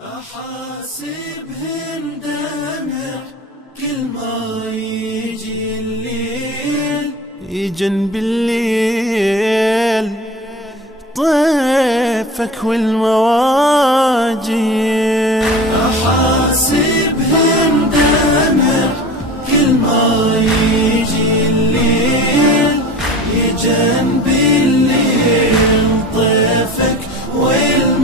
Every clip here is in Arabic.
أحاسبهن دمع كل ما يجي الليل، يجن بالليل طيفك والمواجيل. أحاسبهن دمع كل ما يجي الليل، يجن بالليل طيفك والمواجيل.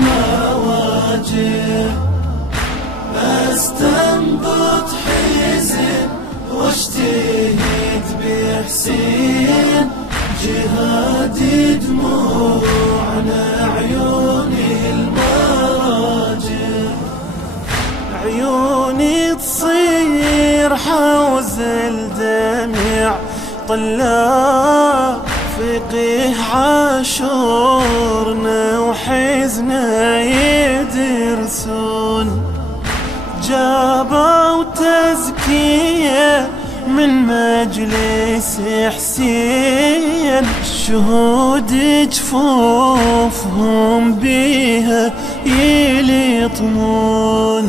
استنبط حزن واشتهد بحسين، جهادي دموعنا عيوني المراجل. عيوني تصير حوز الدمع طلع فقيه عاشورنا وحزنا يدرسون. جابوا تزكية من مجلس حسين، الشهود جفوفهم بيها يلطمون.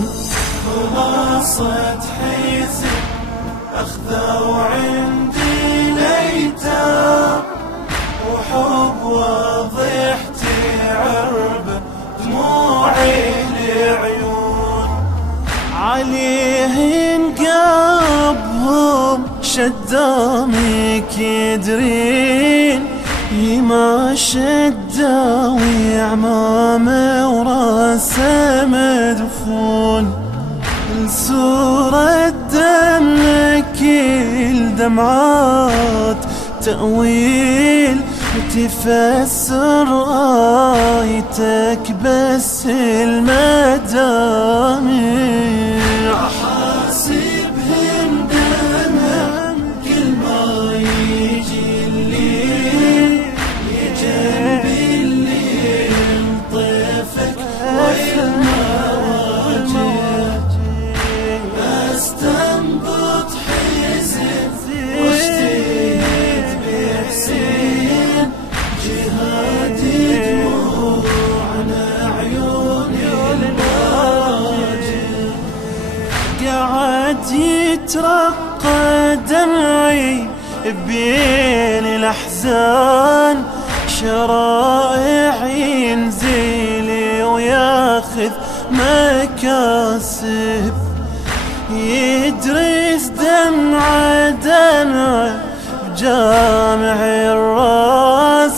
خلاصة حزن أخذوا عندي ليتام، وحب وضحتي عربة دموعي لعيون. عليهن قابهم شدامك يدرين، يما شداوي عمامه وراسه مدفون. السورة دمك الدمعات تأويل، وتفسر آيتك بس المدامع. أحاسبهن دمع كل ما يجي الليل، يجن بالليل طيفك والمواجيل. استنبط حزن واشتهد بحسين، جهادي دموعنا عيوني المراجل. قعد يترقى دمعي بين الأحزان، شرائع ينزلي وياخذ مكاسب. يدرس دمعة دمعة بجامع الراس،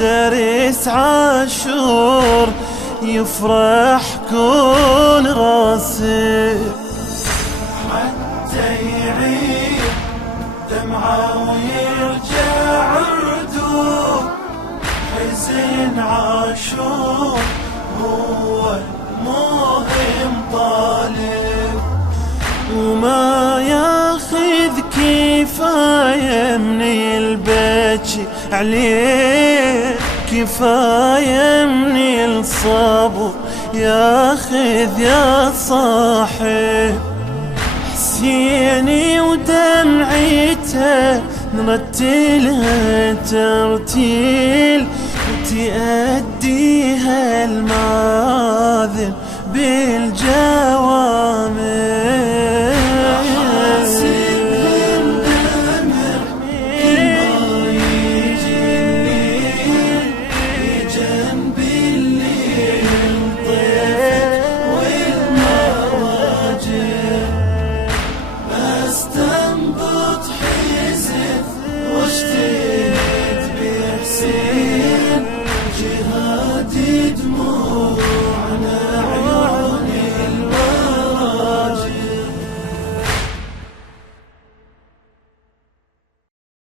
درس عاشور يفرح كون راسب. حتى يعيد دمعة ويرجع ردود، حزن عاشور هو المهم طالب. وما ياخذ كفاية من البكي عليه، كفاية من الصبر ياخذ يا صاحب. حسيني ودمعته نرتلها ترتيل، وتأديها الماذن بالجوامع.